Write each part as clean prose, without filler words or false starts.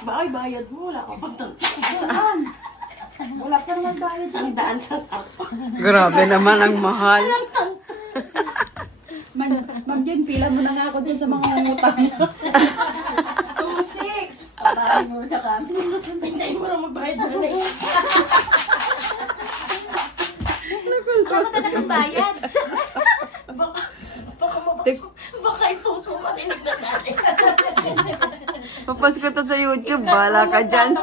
Bakay bayad mo, wala ka pang Saan? Wala ka naman tayo sa isang daan sa kapa. Grabe naman ang mahal. Ma'am Jen, pila mo na nga ako din sa mga utang. 2,600. Pabahay mo na kami. Hintayin mo na magbayad na rin. Ano ka na ng bayad? Baka i-post mo matinig na natin. Papas ko to sa YouTube. Bala ka dyan.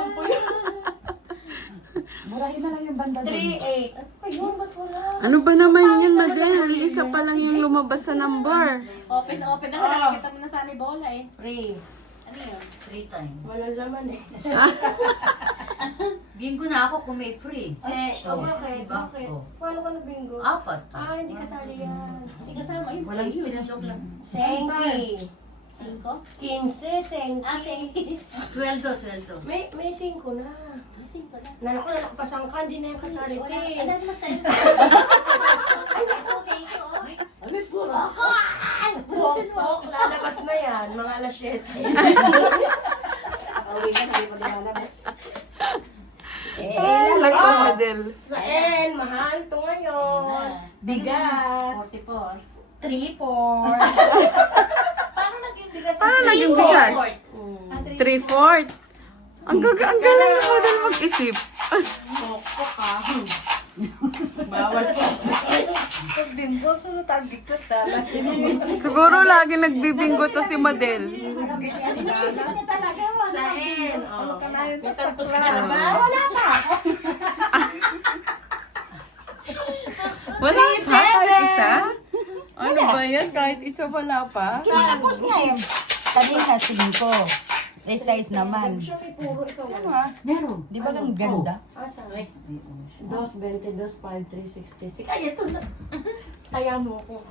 Murahin na lang yung banda doon. 3,800. Ano kayo? Ba't wala? Ano ba naman yun, Madel? Isa pa lang yung lumabas sa number. Open na nakakita mo na sana yung bola eh. Free. Ano yun? 3 times. Wala laman eh. Bingo na ako kung may free. Bakit? Diba? Bakit? Oh. Paano ka nag-bingo? 4. Hindi kasali yan. Hindi kasama yun. Walang spin joke lang. Senki. 5? 15, senki. Senki. Sweldo. May 5 na. May 5 na. Nalakpasang ka, hindi na yung kasali. Wala naman sa'yo. Ay, ako sa iyo. May pula ka! Pok, lalabas na yan. Mga alas 7. Uwi ka na, hindi mo lalabas. Nako, Madel. Mahal to ngayon. Bigas. 44. 3-4. Paano naging bigas? Paano naging bigas? 3/4. Ang galing ng Madel mag-isip. Poko ka. Bawal po. Bingo, sunod ang dikot Siguro lagi nagbibinggo to si Madel. Iniisip niya talaga. Sain. Ano ka na yun? May tantos ka na ba? Wala pa. Wala pa? Kahit isa? Ano ba yan? Kahit isa wala pa? Tapos nga yun. Kanina 5. Size naman. Siya may puro ikaw. Meron. Di ba ang ganda? Sorry. 2, 22, 5, 3, 66. Ay, ito na. Kaya mo ko.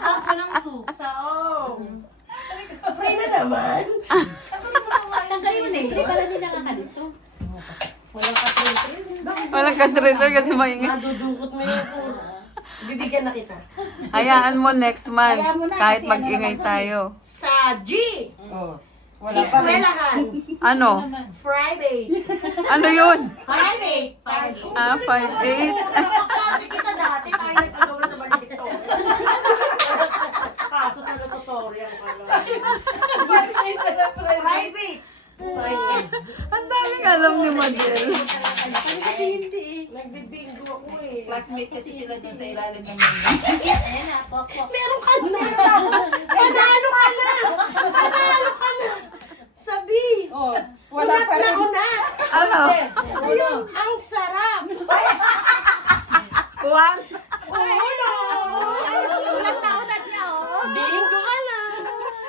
Saan pa lang 2? Sao? Free na naman. Tanggalin mo na eh. Hindi pala din nakakalito. Walang ka-trade. Walang ka-trader kasi maingay. Nadudukot mo yung puro. Bibigyan na kita. Hayaan mo next month. Hayaan mo na Kahit kasi ano mag-ingay naman tayo. Sa G. Oh. Wala pa rin. Eskwelahan. Ano? Friday. Ano yun? 5-8. 5-8. 5'8". Kasi kita dati tayo nag-agawa sa Malikito. Kaso sa tutorial ka lang. Private. Ang daming alam ni Madel. Hindi. Nagbibingo ako eh. Classmate kasi sila dun sa ilalim ng Ayan na, pok-pok. Meron ka na. Panalo ka na. Panalo ka na. Sabi. Oh, wala pa rin. Unat. Ano? Ayun, ang sarap. One? Unat na oh. Bingo ka na.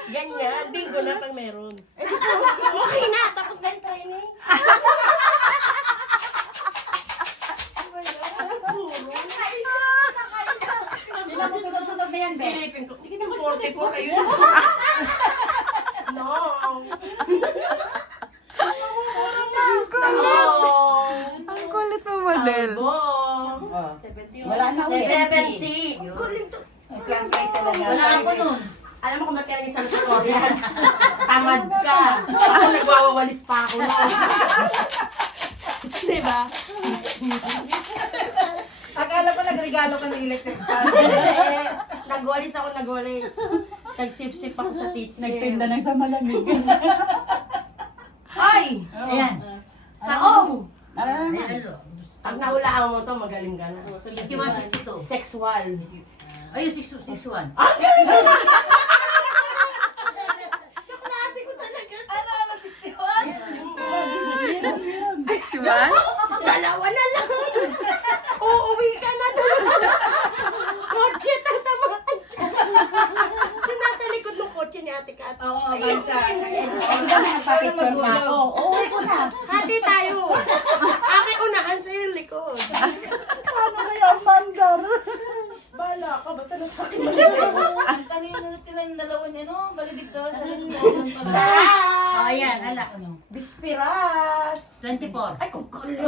Ganyan, bingo na pag meron. Okay na, tapos na yung training. Sila mo sunod-sunod na yan, Be. Silipin ko. Sige na, 44 kayo. No. Ang kulit mo, Madel. Albong. Oh. Wala na ulit. 70. Kulit to. Classmate talaga. Wala ako nun. Alam mo kung ba't kaya isang tutorial? Tamad ka. Ako nagwawawalis pa ako na. Diba? Akala ko nagregalo ka ng electric fan. Nagwalis ako, nagwalis. Nagsip-sip ako sa teacher. Nagtinda ng sa malamig. Ay! Ayan. Saong! Ayan, ano. Pag nahulaan mo to, magaling ka na. 61, 62. Sexual. Ayun, 61. Ang galing sa kaklase ko talaga. Ano, 61? 61? Dalawa na lang. Uuwi ka na doon. Kotse, tatamaan dyan. Yung nasa likod ng kotse ni Ate Kat. Oo, Ayun, bansa. Ang dami ng pa-picture na ako. Oo, ko na. hati tayo. Aking unahan sa'yo yung likod. Paano na yung mandar? Bala ka, basta nasa akin. Kanina ulit sila ng dalawa niya, no? Valedictorian sa Sa Oh, ayan, ala. Bispiras. 24. Ay, ang kulit.